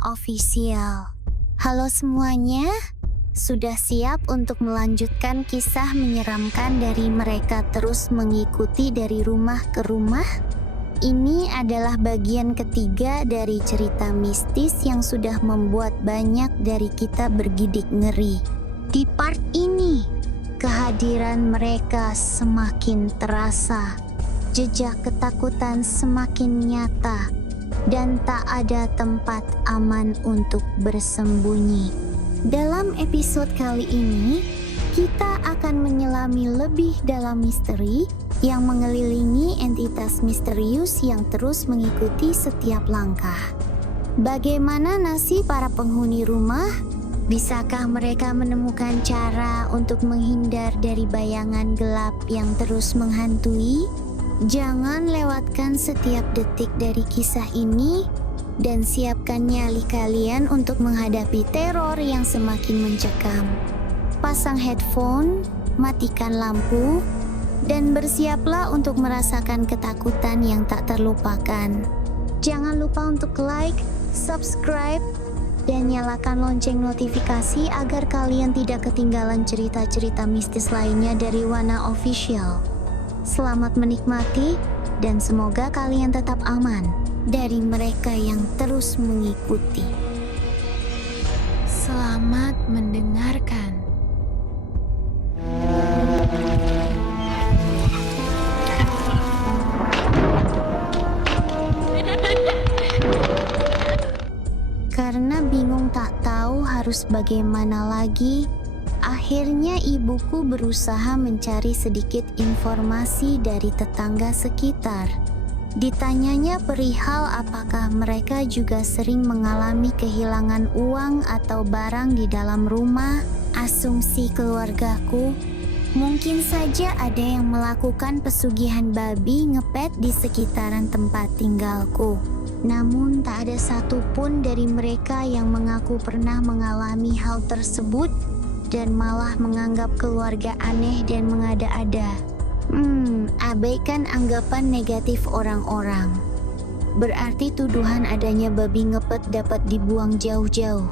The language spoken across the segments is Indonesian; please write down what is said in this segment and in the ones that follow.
Wana Official. Halo semuanya, sudah siap untuk melanjutkan kisah menyeramkan dari mereka terus mengikuti dari rumah ke rumah? Ini adalah bagian ketiga dari cerita mistis yang sudah membuat banyak dari kita bergidik ngeri. Di part ini, kehadiran mereka semakin terasa, jejak ketakutan semakin nyata, dan tak ada tempat aman untuk bersembunyi. Dalam episode kali ini, kita akan menyelami lebih dalam misteri yang mengelilingi entitas misterius yang terus mengikuti setiap langkah. Bagaimana nasib para penghuni rumah? Bisakah mereka menemukan cara untuk menghindar dari bayangan gelap yang terus menghantui? Jangan lewatkan setiap detik dari kisah ini dan siapkan nyali kalian untuk menghadapi teror yang semakin mencekam. Pasang headphone, matikan lampu, dan bersiaplah untuk merasakan ketakutan yang tak terlupakan. Jangan lupa untuk like, subscribe, dan nyalakan lonceng notifikasi agar kalian tidak ketinggalan cerita-cerita mistis lainnya dari Wana Official. Selamat menikmati dan semoga kalian tetap aman dari mereka yang terus mengikuti. Selamat mendengarkan. Karena bingung tak tahu harus bagaimana lagi, akhirnya ibuku berusaha mencari sedikit informasi dari tetangga sekitar. Ditanyanya perihal apakah mereka juga sering mengalami kehilangan uang atau barang di dalam rumah, asumsi keluargaku, mungkin saja ada yang melakukan pesugihan babi ngepet di sekitaran tempat tinggalku. Namun tak ada satupun dari mereka yang mengaku pernah mengalami hal tersebut dan malah menganggap keluarga aneh dan mengada-ada. Abaikan anggapan negatif orang-orang. Berarti tuduhan adanya babi ngepet dapat dibuang jauh-jauh,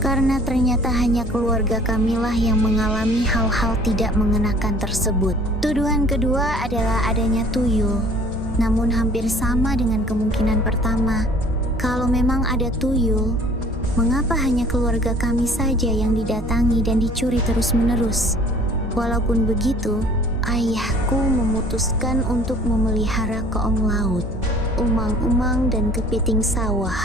karena ternyata hanya keluarga kamilah yang mengalami hal-hal tidak mengenakan tersebut. Tuduhan kedua adalah adanya tuyul, namun hampir sama dengan kemungkinan pertama. Kalau memang ada tuyul, mengapa hanya keluarga kami saja yang didatangi dan dicuri terus-menerus? Walaupun begitu, ayahku memutuskan untuk memelihara keong laut, umang-umang dan kepiting sawah.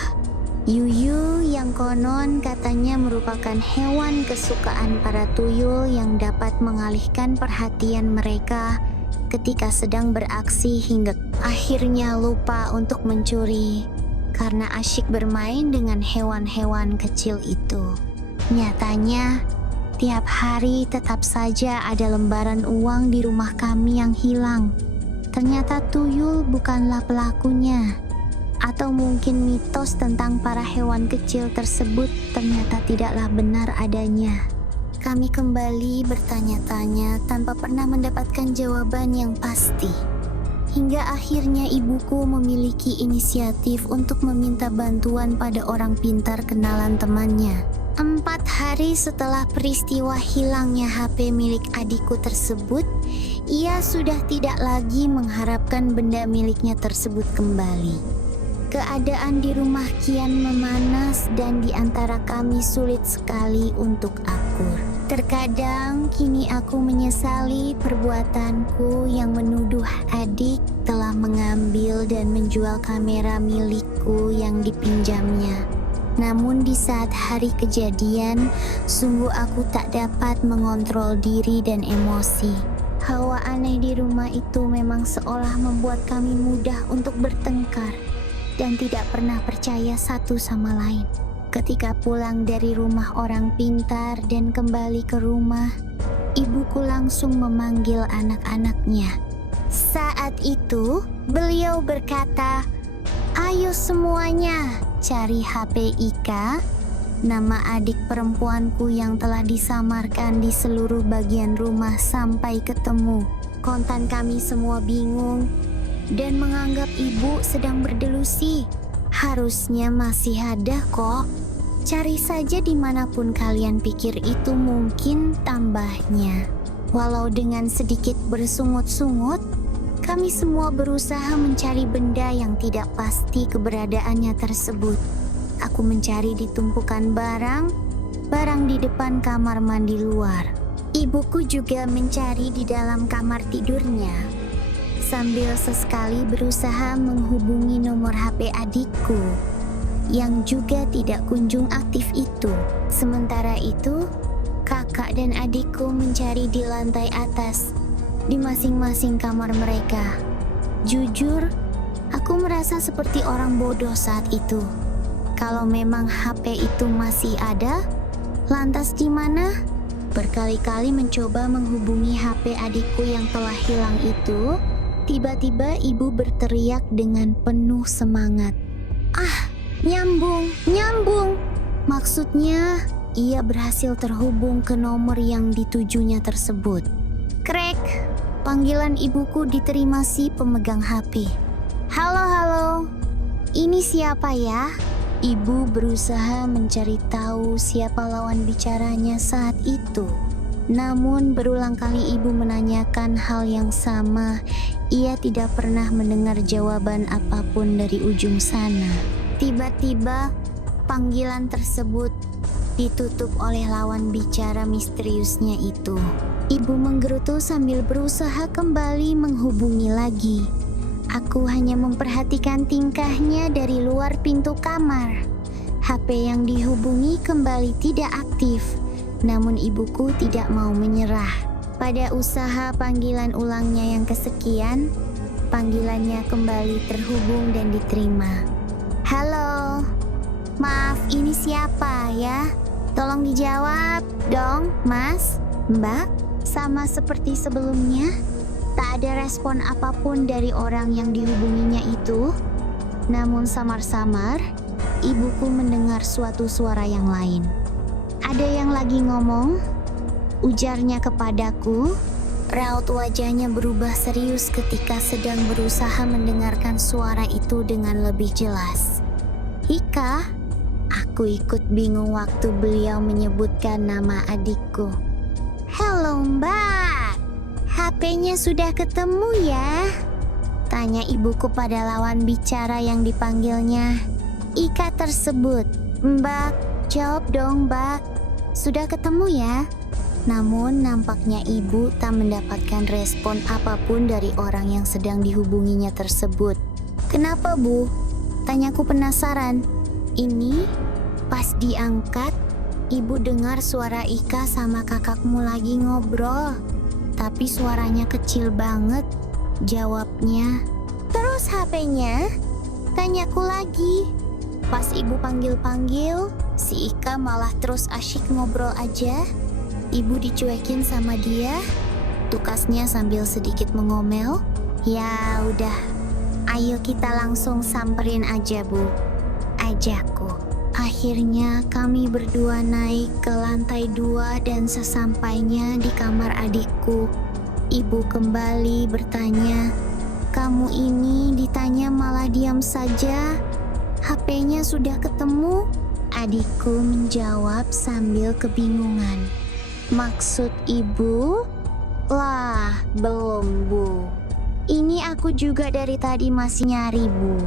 Yuyu yang konon katanya merupakan hewan kesukaan para tuyul yang dapat mengalihkan perhatian mereka ketika sedang beraksi hingga akhirnya lupa untuk mencuri karena asyik bermain dengan hewan-hewan kecil itu. Nyatanya, tiap hari tetap saja ada lembaran uang di rumah kami yang hilang. Ternyata tuyul bukanlah pelakunya. Atau mungkin mitos tentang para hewan kecil tersebut ternyata tidaklah benar adanya. Kami kembali bertanya-tanya tanpa pernah mendapatkan jawaban yang pasti. Hingga akhirnya ibuku memiliki inisiatif untuk meminta bantuan pada orang pintar kenalan temannya. 4 hari setelah peristiwa hilangnya HP milik adikku tersebut, ia sudah tidak lagi mengharapkan benda miliknya tersebut kembali. Keadaan di rumah kian memanas dan di antara kami sulit sekali untuk akur. Terkadang kini aku menyesali perbuatanku yang menuduh adik telah mengambil dan menjual kamera milikku yang dipinjamnya. Namun di saat hari kejadian, sungguh aku tak dapat mengontrol diri dan emosi. Hawa aneh di rumah itu memang seolah membuat kami mudah untuk bertengkar dan tidak pernah percaya satu sama lain. Ketika pulang dari rumah orang pintar dan kembali ke rumah, ibuku langsung memanggil anak-anaknya. Saat itu, beliau berkata, "Ayo semuanya, cari HP Ika," nama adik perempuanku yang telah disamarkan di seluruh bagian rumah sampai ketemu. Kontan kami semua bingung dan menganggap ibu sedang berdelusi. Harusnya masih ada kok. Cari saja dimanapun kalian pikir itu mungkin tambahnya. Walau dengan sedikit bersungut-sungut, kami semua berusaha mencari benda yang tidak pasti keberadaannya tersebut. Aku mencari di tumpukan barang di depan kamar mandi luar. Ibuku juga mencari di dalam kamar tidurnya, sambil sesekali berusaha menghubungi nomor HP adikku yang juga tidak kunjung aktif itu. Sementara itu, kakak dan adikku mencari di lantai atas, di masing-masing kamar mereka. Jujur, aku merasa seperti orang bodoh saat itu. Kalau memang HP itu masih ada, lantas di mana? Berkali-kali mencoba menghubungi HP adikku yang telah hilang itu, tiba-tiba ibu berteriak dengan penuh semangat. "Ah, nyambung. Maksudnya, ia berhasil terhubung ke nomor yang ditujunya tersebut. Krek, panggilan ibuku diterima si pemegang HP. Halo, ini siapa ya?" Ibu berusaha mencari tahu siapa lawan bicaranya saat itu. Namun berulang kali ibu menanyakan hal yang sama. Ia tidak pernah mendengar jawaban apapun dari ujung sana. Tiba-tiba panggilan tersebut ditutup oleh lawan bicara misteriusnya itu. Ibu menggerutu sambil berusaha kembali menghubungi lagi. Aku hanya memperhatikan tingkahnya dari luar pintu kamar. HP yang dihubungi kembali tidak aktif, namun ibuku tidak mau menyerah. Pada usaha panggilan ulangnya yang kesekian, panggilannya kembali terhubung dan diterima. "Halo, maaf, ini siapa ya? Tolong dijawab dong, Mas, Mbak." Sama seperti sebelumnya, tak ada respon apapun dari orang yang dihubunginya itu. Namun samar-samar, ibuku mendengar suatu suara yang lain. "Ada yang lagi ngomong?" ujarnya kepadaku. Raut wajahnya berubah serius ketika sedang berusaha mendengarkan suara itu dengan lebih jelas. "Ika?" Aku ikut bingung waktu beliau menyebutkan nama adikku. "Halo Mbak, HP-nya sudah ketemu ya?" tanya ibuku pada lawan bicara yang dipanggilnya Ika tersebut. "Mbak, jawab dong Mbak, sudah ketemu ya?" Namun nampaknya ibu tak mendapatkan respon apapun dari orang yang sedang dihubunginya tersebut. "Kenapa Bu?" tanyaku penasaran. Ini pas diangkat, ibu dengar suara Ika sama kakakmu lagi ngobrol. Tapi suaranya kecil banget. Jawabnya, "Terus HP-nya?" tanyaku lagi. Pas ibu panggil-panggil, si Ika malah terus asyik ngobrol aja. Ibu dicuekin sama dia, tukasnya sambil sedikit mengomel. "Ya udah, ayo kita langsung samperin aja Bu," ajakku. Akhirnya kami berdua naik ke lantai 2 dan sesampainya di kamar adikku, ibu kembali bertanya, "Kamu ini ditanya malah diam saja? HP-nya sudah ketemu?" Adikku menjawab sambil kebingungan. "Maksud ibu?" "Lah, belum Bu. Ini aku juga dari tadi masih nyari Bu."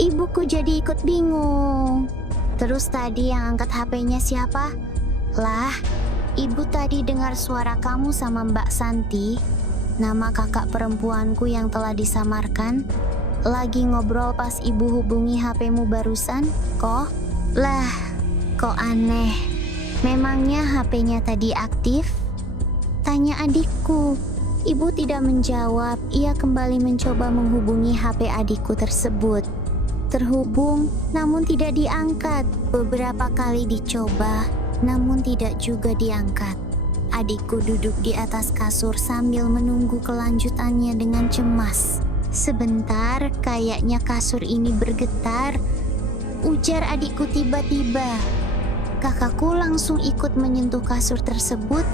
Ibuku jadi ikut bingung. "Terus tadi yang angkat HP-nya siapa?" "Lah, ibu tadi dengar suara kamu sama Mbak Santi, nama kakak perempuanku yang telah disamarkan, lagi ngobrol pas ibu hubungi HP-mu barusan, kok." "Lah, kok aneh. Memangnya HP-nya tadi aktif?" tanya adikku. Ibu tidak menjawab. Ia kembali mencoba menghubungi HP adikku tersebut. Terhubung, namun tidak diangkat. Beberapa kali dicoba, namun tidak juga diangkat. Adikku duduk di atas kasur sambil menunggu kelanjutannya dengan cemas. Sebentar, kayaknya kasur ini bergetar, ujar adikku tiba-tiba. Kakakku langsung ikut menyentuh kasur tersebut.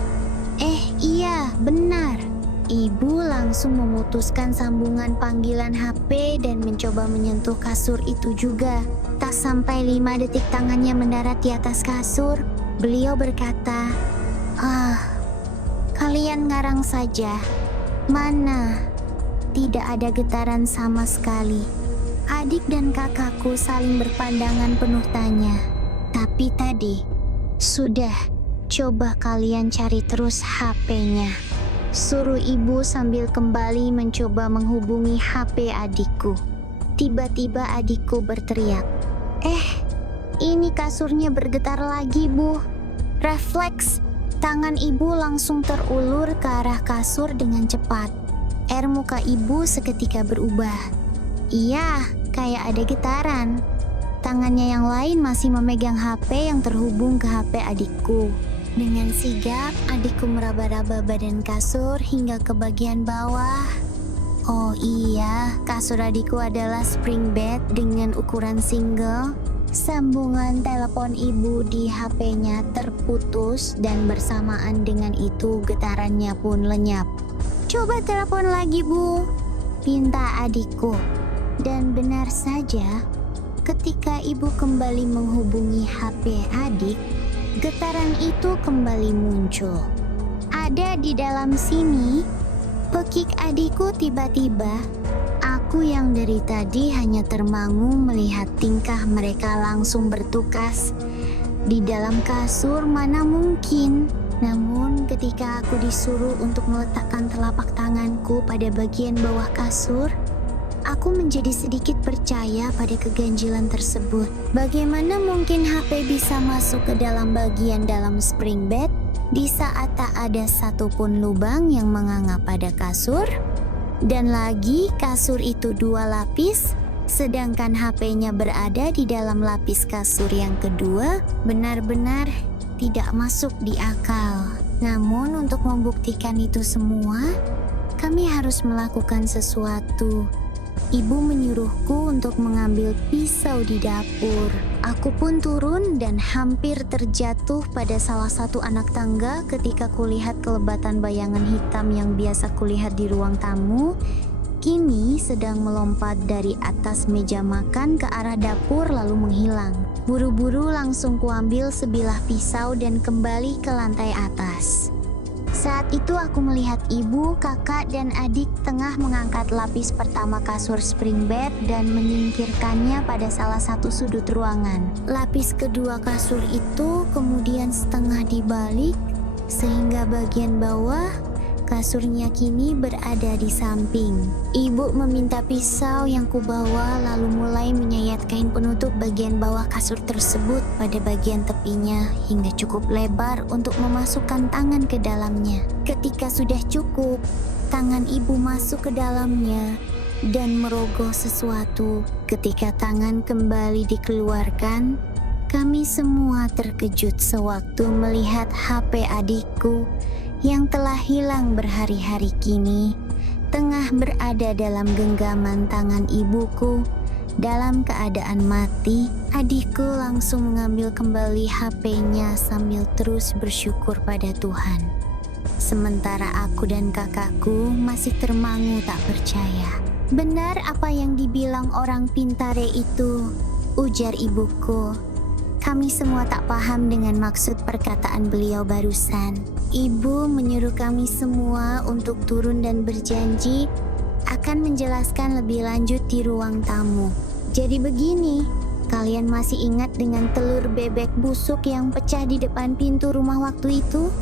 Iya, benar. Ibu langsung memutuskan sambungan panggilan HP dan mencoba menyentuh kasur itu juga. Tak sampai 5 detik tangannya mendarat di atas kasur. Beliau berkata, kalian ngarang saja. Mana? Tidak ada getaran sama sekali. Adik dan kakakku saling berpandangan penuh tanya. Tapi tadi, sudah, coba kalian cari terus HP-nya. Suruh ibu sambil kembali mencoba menghubungi HP adikku. Tiba-tiba adikku berteriak, ini kasurnya bergetar lagi, Bu. Refleks, tangan ibu langsung terulur ke arah kasur dengan cepat. Air muka ibu seketika berubah. Iya, kayak ada getaran. Tangannya yang lain masih memegang HP yang terhubung ke HP adikku. Dengan sigap, adikku meraba-raba badan kasur hingga ke bagian bawah. Oh iya, kasur adikku adalah spring bed dengan ukuran single. Sambungan telepon ibu di HP-nya terputus dan bersamaan dengan itu getarannya pun lenyap. Coba telepon lagi, Bu, pinta adikku. Dan benar saja, ketika ibu kembali menghubungi HP adik, getaran itu kembali muncul. Ada di dalam sini, pekik adikku tiba-tiba. Aku yang dari tadi hanya termangu melihat tingkah mereka langsung bertukas. Di dalam kasur mana mungkin. Namun ketika aku disuruh untuk meletakkan telapak tanganku pada bagian bawah kasur, aku menjadi sedikit percaya pada keganjilan tersebut. Bagaimana mungkin HP bisa masuk ke dalam bagian dalam spring bed di saat tak ada satupun lubang yang menganga pada kasur? Dan lagi kasur itu 2 lapis, sedangkan HP-nya berada di dalam lapis kasur yang kedua, benar-benar tidak masuk di akal. Namun untuk membuktikan itu semua, kami harus melakukan sesuatu. Ibu menyuruhku untuk mengambil pisau di dapur. Aku pun turun dan hampir terjatuh pada salah satu anak tangga ketika kulihat kelebatan bayangan hitam yang biasa kulihat di ruang tamu, kini sedang melompat dari atas meja makan ke arah dapur lalu menghilang. Buru-buru langsung kuambil sebilah pisau dan kembali ke lantai atas. Saat itu aku melihat ibu, kakak, dan adik tengah mengangkat lapis pertama kasur spring bed dan menyingkirkannya pada salah satu sudut ruangan. Lapis kedua kasur itu kemudian setengah dibalik, sehingga bagian bawah kasurnya kini berada di samping. Ibu meminta pisau yang kubawa lalu mulai menyayat kain penutup bagian bawah kasur tersebut pada bagian tepinya hingga cukup lebar untuk memasukkan tangan ke dalamnya. Ketika sudah cukup, tangan ibu masuk ke dalamnya dan merogoh sesuatu. Ketika tangan kembali dikeluarkan, kami semua terkejut sewaktu melihat HP adikku yang telah hilang berhari-hari kini, tengah berada dalam genggaman tangan ibuku. Dalam keadaan mati, adikku langsung mengambil kembali HP-nya sambil terus bersyukur pada Tuhan. Sementara aku dan kakakku masih termangu tak percaya. Benar apa yang dibilang orang pintare itu, ujar ibuku. Kami semua tak paham dengan maksud perkataan beliau barusan. Ibu menyuruh kami semua untuk turun dan berjanji akan menjelaskan lebih lanjut di ruang tamu. Jadi begini, kalian masih ingat dengan telur bebek busuk yang pecah di depan pintu rumah waktu itu?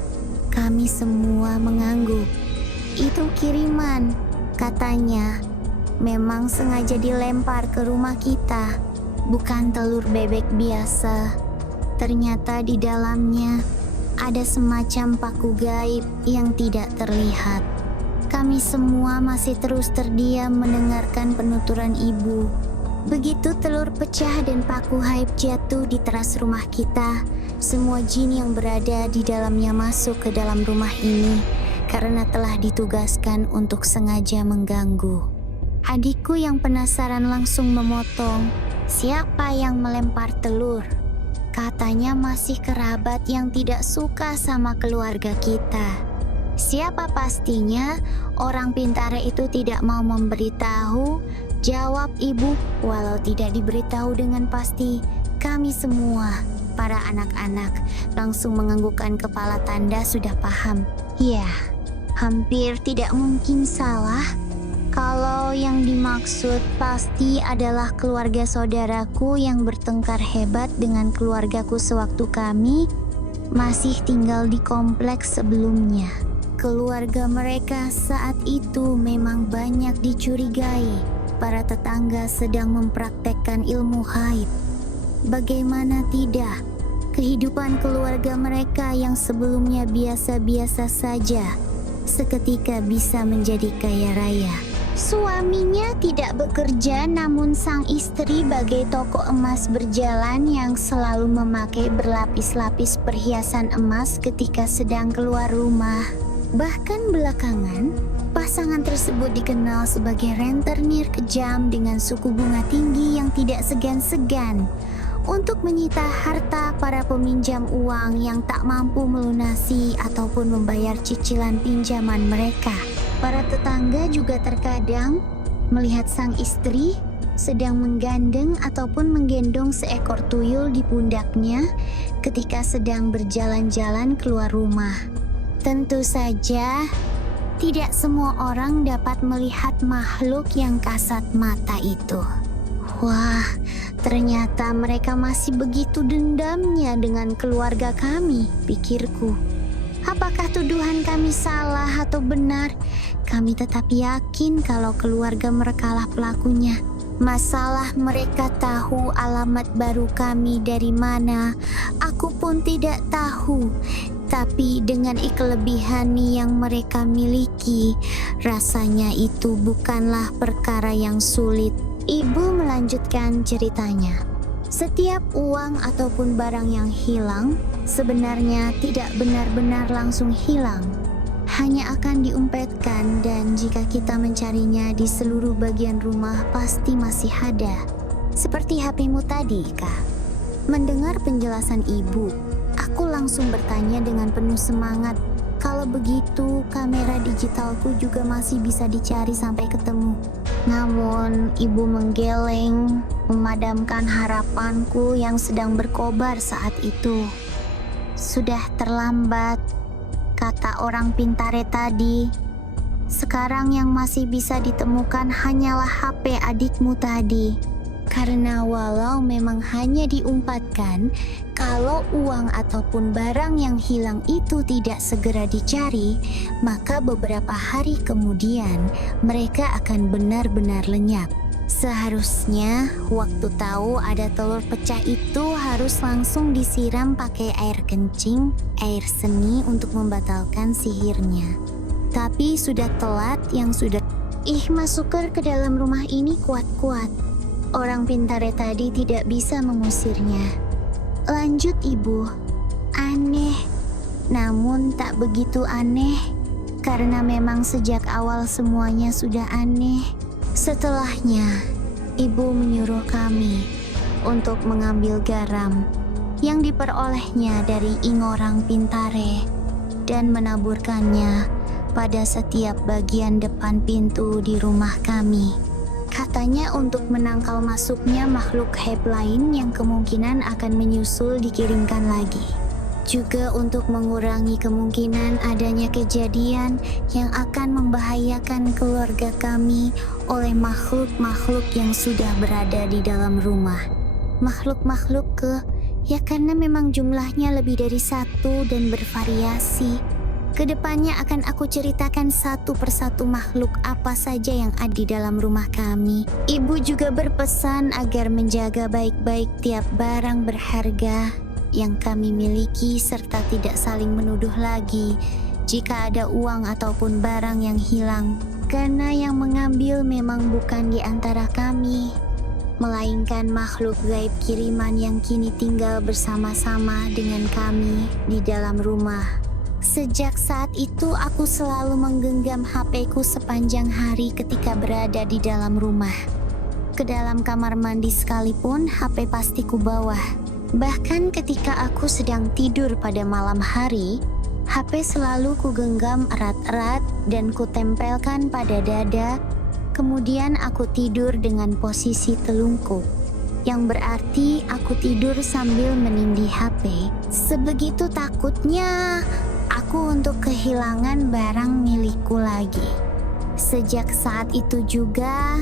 Kami semua mengangguk. Itu kiriman, katanya. Memang sengaja dilempar ke rumah kita, bukan telur bebek biasa. Ternyata di dalamnya ada semacam paku gaib yang tidak terlihat. Kami semua masih terus terdiam mendengarkan penuturan ibu. Begitu telur pecah dan paku gaib jatuh di teras rumah kita, semua jin yang berada di dalamnya masuk ke dalam rumah ini karena telah ditugaskan untuk sengaja mengganggu. Adikku yang penasaran langsung memotong, "Siapa yang melempar telur?" Katanya masih kerabat yang tidak suka sama keluarga kita. Siapa pastinya? Orang pintar itu tidak mau memberitahu. Jawab ibu, walau tidak diberitahu dengan pasti. Kami semua, para anak-anak, langsung menganggukkan kepala tanda sudah paham. Ya, hampir tidak mungkin salah. Kalau yang dimaksud pasti adalah keluarga saudaraku yang bertengkar hebat dengan keluargaku sewaktu kami masih tinggal di kompleks sebelumnya. Keluarga mereka saat itu memang banyak dicurigai. Para tetangga sedang mempraktekkan ilmu gaib. Bagaimana tidak? Kehidupan keluarga mereka yang sebelumnya biasa-biasa saja, seketika bisa menjadi kaya raya. Suaminya tidak bekerja, namun sang istri bagai toko emas berjalan yang selalu memakai berlapis-lapis perhiasan emas ketika sedang keluar rumah. Bahkan belakangan, pasangan tersebut dikenal sebagai rentenir kejam dengan suku bunga tinggi yang tidak segan-segan untuk menyita harta para peminjam uang yang tak mampu melunasi ataupun membayar cicilan pinjaman mereka. Para tetangga juga terkadang melihat sang istri sedang menggandeng ataupun menggendong seekor tuyul di pundaknya ketika sedang berjalan-jalan keluar rumah. Tentu saja, tidak semua orang dapat melihat makhluk yang kasat mata itu. Wah, ternyata mereka masih begitu dendamnya dengan keluarga kami, pikirku. Apakah tuduhan kami salah atau benar? Kami tetap yakin kalau keluarga merekalah pelakunya. Masalah mereka tahu alamat baru kami dari mana, aku pun tidak tahu. Tapi dengan kelebihan yang mereka miliki, rasanya itu bukanlah perkara yang sulit. Ibu melanjutkan ceritanya. Setiap uang ataupun barang yang hilang sebenarnya tidak benar-benar langsung hilang. Hanya akan diumpetkan, dan jika kita mencarinya di seluruh bagian rumah pasti masih ada. Seperti HP-mu tadi, Kak. Mendengar penjelasan ibu, aku langsung bertanya dengan penuh semangat. Kalau begitu, kamera digitalku juga masih bisa dicari sampai ketemu. Namun, ibu menggeleng, memadamkan harapanku yang sedang berkobar saat itu. Sudah terlambat, kata orang pintare tadi. Sekarang yang masih bisa ditemukan hanyalah HP adikmu tadi. Karena walau memang hanya diumpatkan, kalau uang ataupun barang yang hilang itu tidak segera dicari, maka beberapa hari kemudian mereka akan benar-benar lenyap. Seharusnya waktu tahu ada telur pecah itu harus langsung disiram pakai air kencing, air seni untuk membatalkan sihirnya. Tapi sudah telat yang sudah. Masuk ke dalam rumah ini kuat-kuat. Orang pintare tadi tidak bisa mengusirnya. Lanjut ibu. Aneh, namun tak begitu aneh, karena memang sejak awal semuanya sudah aneh. Setelahnya, ibu menyuruh kami untuk mengambil garam yang diperolehnya dari ingorang pintare dan menaburkannya pada setiap bagian depan pintu di rumah kami. Katanya untuk menangkal masuknya makhluk gaib lain yang kemungkinan akan menyusul dikirimkan lagi. Juga untuk mengurangi kemungkinan adanya kejadian yang akan membahayakan keluarga kami oleh makhluk-makhluk yang sudah berada di dalam rumah. Makhluk-makhluk ya karena memang jumlahnya lebih dari satu dan bervariasi. Kedepannya akan aku ceritakan satu persatu makhluk apa saja yang ada di dalam rumah kami. Ibu juga berpesan agar menjaga baik-baik tiap barang berharga yang kami miliki serta tidak saling menuduh lagi jika ada uang ataupun barang yang hilang. Karena yang mengambil memang bukan di antara kami, melainkan makhluk gaib kiriman yang kini tinggal bersama-sama dengan kami di dalam rumah. Sejak saat itu aku selalu menggenggam HP-ku sepanjang hari ketika berada di dalam rumah. Ke dalam kamar mandi sekalipun HP pasti ku bawa. Bahkan ketika aku sedang tidur pada malam hari, HP selalu kugenggam erat-erat dan kutempelkan pada dada. Kemudian aku tidur dengan posisi telungkup, yang berarti aku tidur sambil menindih HP. Sebegitu takutnya aku untuk kehilangan barang milikku lagi. Sejak saat itu juga,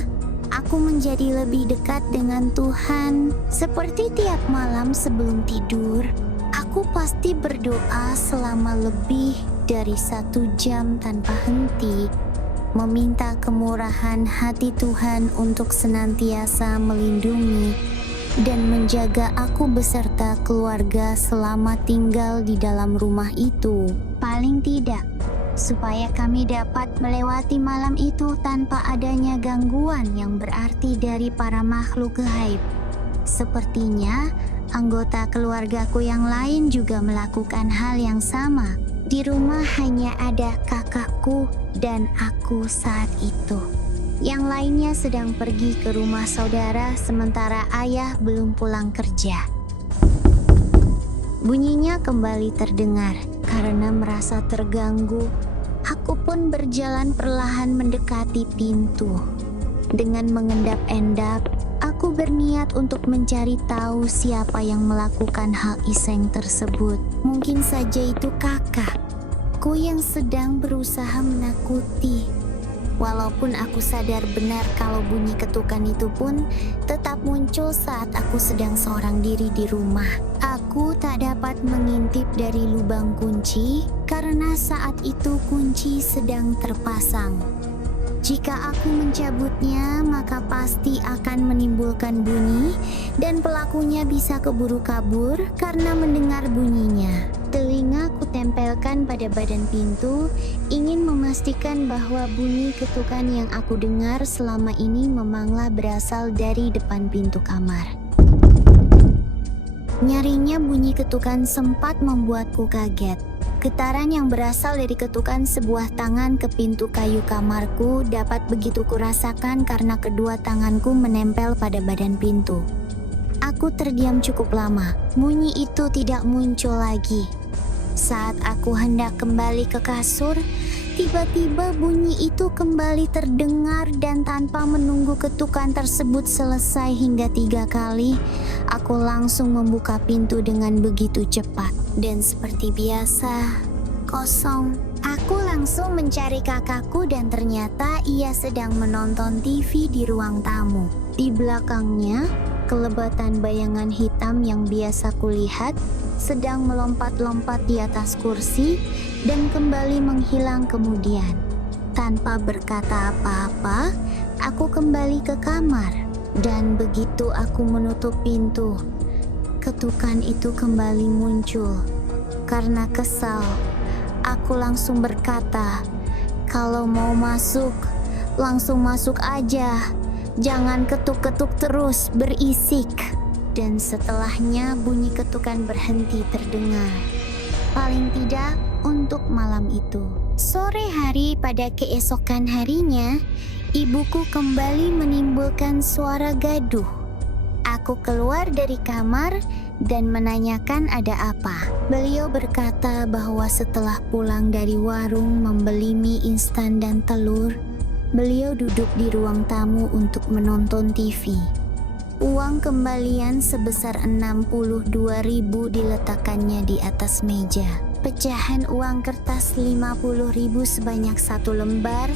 aku menjadi lebih dekat dengan Tuhan. Seperti tiap malam sebelum tidur, aku pasti berdoa selama lebih dari 1 jam tanpa henti, meminta kemurahan hati Tuhan untuk senantiasa melindungi dan menjaga aku beserta keluarga selama tinggal di dalam rumah itu. Paling tidak, supaya kami dapat melewati malam itu tanpa adanya gangguan yang berarti dari para makhluk gaib. Sepertinya anggota keluargaku yang lain juga melakukan hal yang sama. Di rumah hanya ada kakakku dan aku saat itu. Yang lainnya sedang pergi ke rumah saudara sementara ayah belum pulang kerja. Bunyinya kembali terdengar. Karena merasa terganggu, aku pun berjalan perlahan mendekati pintu. Dengan mengendap-endap, aku berniat untuk mencari tahu siapa yang melakukan hal iseng tersebut. Mungkin saja itu kakakku yang sedang berusaha menakuti. Walaupun aku sadar benar kalau bunyi ketukan itu pun tetap muncul saat aku sedang seorang diri di rumah. Aku tak dapat mengintip dari lubang kunci karena saat itu kunci sedang terpasang. Jika aku mencabutnya, maka pasti akan menimbulkan bunyi dan pelakunya bisa keburu kabur karena mendengar bunyinya. Telinga kutempelkan pada badan pintu, ingin memastikan bahwa bunyi ketukan yang aku dengar selama ini memanglah berasal dari depan pintu kamar. Nyarinya bunyi ketukan sempat membuatku kaget. Getaran yang berasal dari ketukan sebuah tangan ke pintu kayu kamarku dapat begitu kurasakan karena kedua tanganku menempel pada badan pintu. Aku terdiam cukup lama. Bunyi itu tidak muncul lagi. Saat aku hendak kembali ke kasur, tiba-tiba bunyi itu kembali terdengar dan tanpa menunggu ketukan tersebut selesai hingga 3 kali, aku langsung membuka pintu dengan begitu cepat. Dan seperti biasa, kosong. Aku langsung mencari kakakku dan ternyata ia sedang menonton TV di ruang tamu. Di belakangnya, kelebatan bayangan hitam yang biasa kulihat sedang melompat-lompat di atas kursi dan kembali menghilang kemudian. Tanpa berkata apa-apa, aku kembali ke kamar dan begitu aku menutup pintu, ketukan itu kembali muncul. Karena kesal, aku langsung berkata, "Kalau mau masuk, langsung masuk aja. Jangan ketuk-ketuk terus, berisik." Dan setelahnya bunyi ketukan berhenti terdengar. Paling tidak untuk malam itu. Sore hari pada keesokan harinya, ibuku kembali menimbulkan suara gaduh. Aku keluar dari kamar dan menanyakan ada apa. Beliau berkata bahwa setelah pulang dari warung membeli mie instan dan telur, beliau duduk di ruang tamu untuk menonton TV. Uang kembalian sebesar 62.000 diletakkannya di atas meja. Pecahan uang kertas 50.000 sebanyak 1 lembar,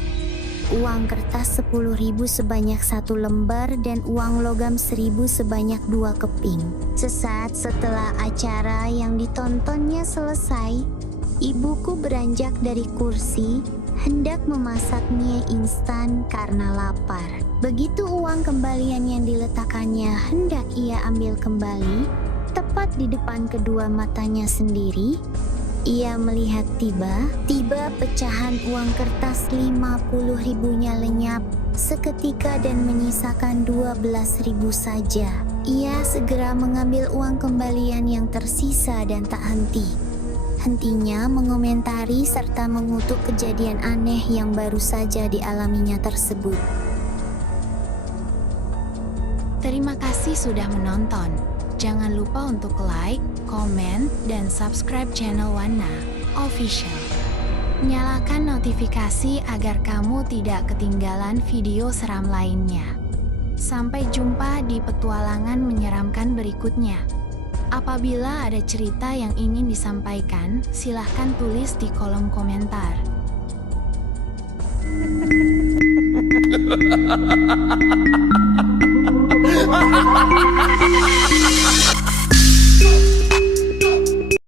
uang kertas 10.000 sebanyak 1 lembar, dan uang logam 1.000 sebanyak 2 keping. Sesaat setelah acara yang ditontonnya selesai, ibuku beranjak dari kursi, hendak memasak mie instan karena lapar. Begitu uang kembalian yang diletakkannya hendak ia ambil kembali, tepat di depan kedua matanya sendiri, ia melihat tiba-tiba pecahan uang kertas 50.000-nya lenyap seketika dan menyisakan 12.000 saja. Ia segera mengambil uang kembalian yang tersisa dan tak hentinya mengomentari serta mengutuk kejadian aneh yang baru saja dialaminya tersebut. Terima kasih sudah menonton. Jangan lupa untuk like, komen, dan subscribe channel Wana. Official. Nyalakan notifikasi agar kamu tidak ketinggalan video seram lainnya. Sampai jumpa di petualangan menyeramkan berikutnya. Apabila ada cerita yang ingin disampaikan, silahkan tulis di kolom komentar.